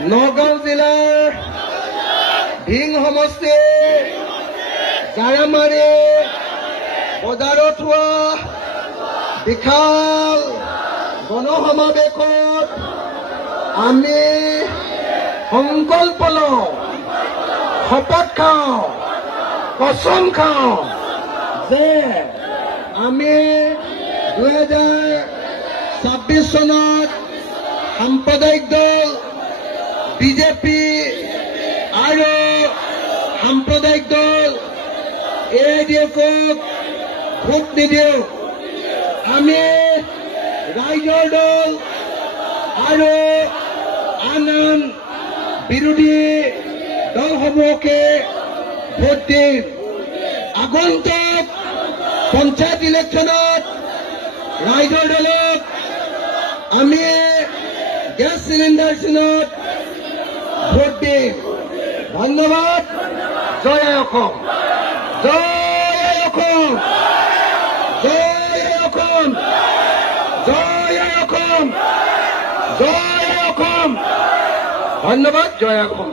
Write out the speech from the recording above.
নগাঁও জিলাৰ ভিং সমষ্টি জাৰামাৰী বজাৰত হোৱা বিশাল গণসমাৱেশত আমি সংকল্প লওঁ শপত খাওঁ কচম খাওঁ যে আমি দুহেজাৰ ছাব্বিছ চনত সাম্প্ৰদায়িক দল বিজেপি আৰু সাম্প্ৰদায়িক দল এ ডি ভোট আমি ৰাইজৰ দল আৰু আন আন বিৰোধী দলসমূহকে ভোট দিম আগন্তুক পঞ্চায়ত ইলেকশ্যনত ৰাইজৰ দলক আমি গেছ চিলিণ্ডাৰ চিনত ভোট। ধন্যবাদ। জয় অসম জয় অসম জয় অসম জয় অসম জয় অসম ধন্যবাদ। জয় অসম